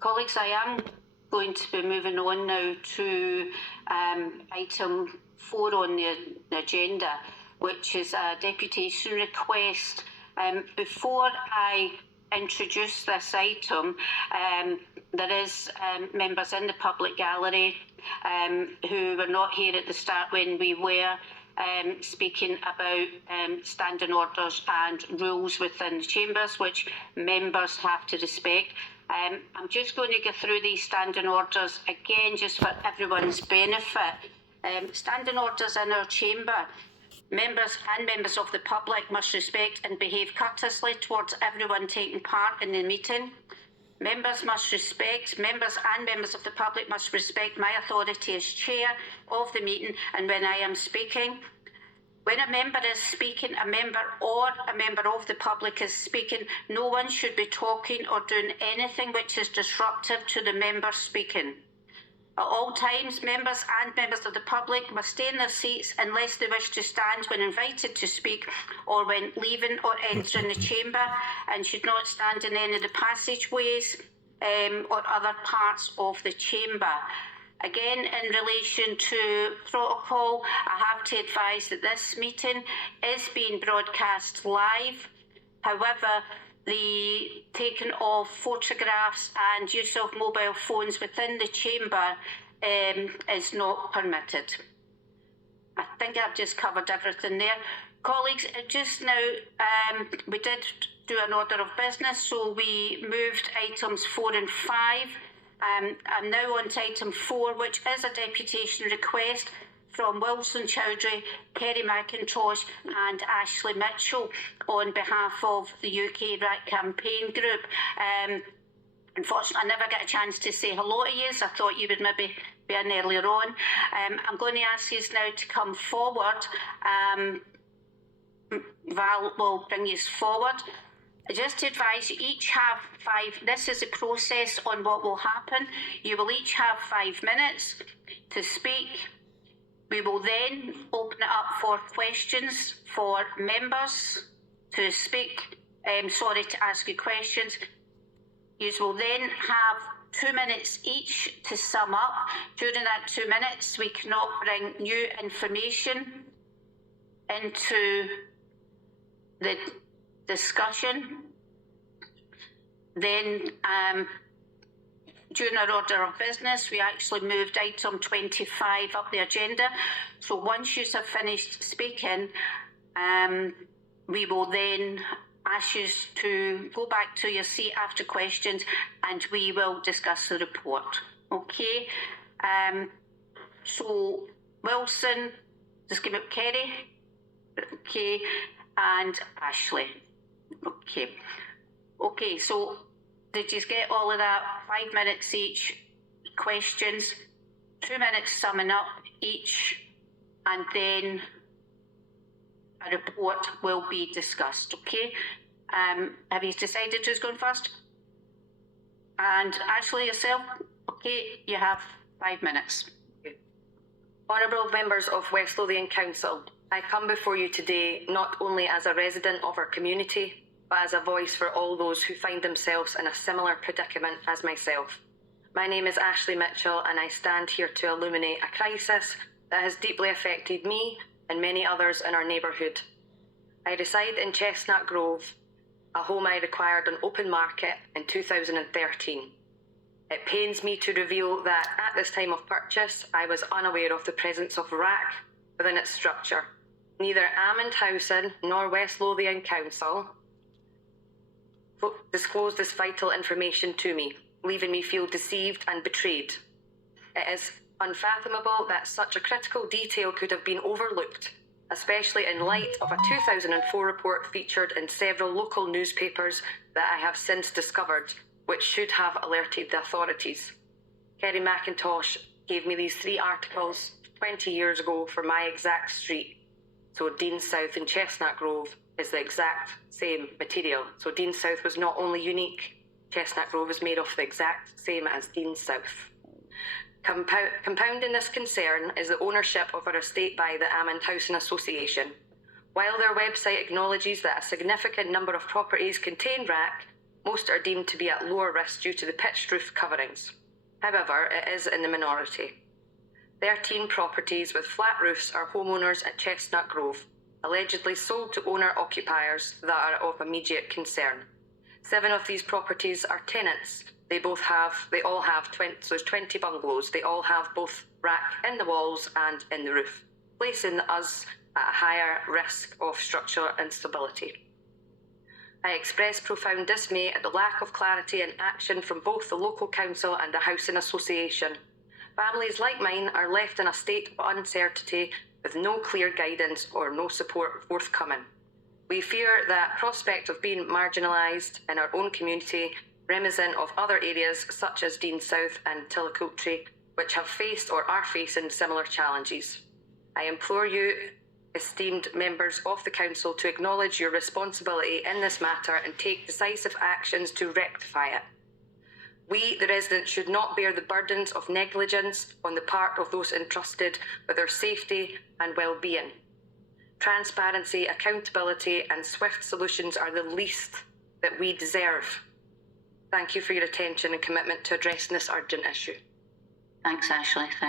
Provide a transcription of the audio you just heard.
Colleagues, I am going to be moving on now to item 4 on the agenda, which is a deputation request. Before I introduce this item, there is members in the public gallery who were not here at the start when we were speaking about standing orders and rules within the chambers, which members have to respect. I'm just going to go through these standing orders again, just for everyone's benefit. Standing orders in our chamber. Members and members of the public must respect and behave courteously towards everyone taking part in the meeting. Members must respect, members and members of the public must respect my authority as chair of the meeting and when I am speaking. When a member is speaking, a member or a member of the public is speaking, no one should be talking or doing anything which is disruptive to the member speaking. At all times, members and members of the public must stay in their seats unless they wish to stand when invited to speak or when leaving or entering the chamber, and should not stand in any of the passageways or other parts of the chamber. Again, in relation to protocol, I have to advise that this meeting is being broadcast live. However, the taking of photographs and use of mobile phones within the chamber is not permitted. I think I've just covered everything there. Colleagues, just now we did do an order of business, so we moved items 4 and 5. I'm now on to item 4, which is a deputation request from Wilson Chowdhury, Kerry McIntosh and Ashleigh Mitchell on behalf of the UK RAAC campaign group. Unfortunately, I never get a chance to say hello to you, so I thought you would maybe be in earlier on. I'm going to ask you now to come forward. Val will bring you forward. Just to advise, you each have 5, this is a process on what will happen. You will each have 5 minutes to speak. We will then open it up for questions for members to speak, to ask you questions. You will then have 2 minutes each to sum up. During that 2 minutes, we cannot bring new information into the discussion. Then during our order of business, we actually moved item 25 up the agenda. So once you have finished speaking, we will then ask you to go back to your seat after questions and we will discuss the report. Okay? So Wilson, just give it Kerry. Okay, and Ashleigh. Okay. Okay, so did you get all of that? 5 minutes each, questions, 2 minutes summing up each, and then a report will be discussed, okay? Have you decided who's going first? And Ashleigh, yourself? Okay, you have 5 minutes. Honourable members of West Lothian Council, I come before you today not only as a resident of our community, but as a voice for all those who find themselves in a similar predicament as myself. My name is Ashleigh Mitchell and I stand here to illuminate a crisis that has deeply affected me and many others in our neighbourhood. I reside in Chestnut Grove, a home I acquired on open market in 2013. It pains me to reveal that at this time of purchase, I was unaware of the presence of RAAC within its structure. Neither Amundhausen nor West Lothian Council disclosed this vital information to me, leaving me feel deceived and betrayed. It is unfathomable that such a critical detail could have been overlooked, especially in light of a 2004 report featured in several local newspapers that I have since discovered, which should have alerted the authorities. Kerry McIntosh gave me these 3 articles 20 years ago for my exact street. So Dean South in Chestnut Grove is the exact same material. So Dean South was not only unique, Chestnut Grove is made of the exact same as Dean South. Compounding this concern is the ownership of our estate by the Amundhausen Association. While their website acknowledges that a significant number of properties contain RAAC, Most are deemed to be at lower risk due to the pitched roof coverings. However, it is in the minority. 13 properties with flat roofs are homeowners at Chestnut Grove, allegedly sold to owner-occupiers that are of immediate concern. 7 of these properties are tenants. They all have 20, so there's 20 bungalows. They all have both RAAC in the walls and in the roof, placing us at a higher risk of structural instability. I express profound dismay at the lack of clarity and action from both the local council and the housing association. Families like mine are left in a state of uncertainty with no clear guidance or no support forthcoming. We fear that prospect of being marginalised in our own community, reminiscent of other areas such as Dean South and Tillicoultry, which have faced or are facing similar challenges. I implore you, esteemed members of the council, to acknowledge your responsibility in this matter and take decisive actions to rectify it. We, the residents, should not bear the burdens of negligence on the part of those entrusted with our safety and well-being. Transparency, accountability and swift solutions are the least that we deserve. Thank you for your attention and commitment to addressing this urgent issue. Thanks, Ashleigh.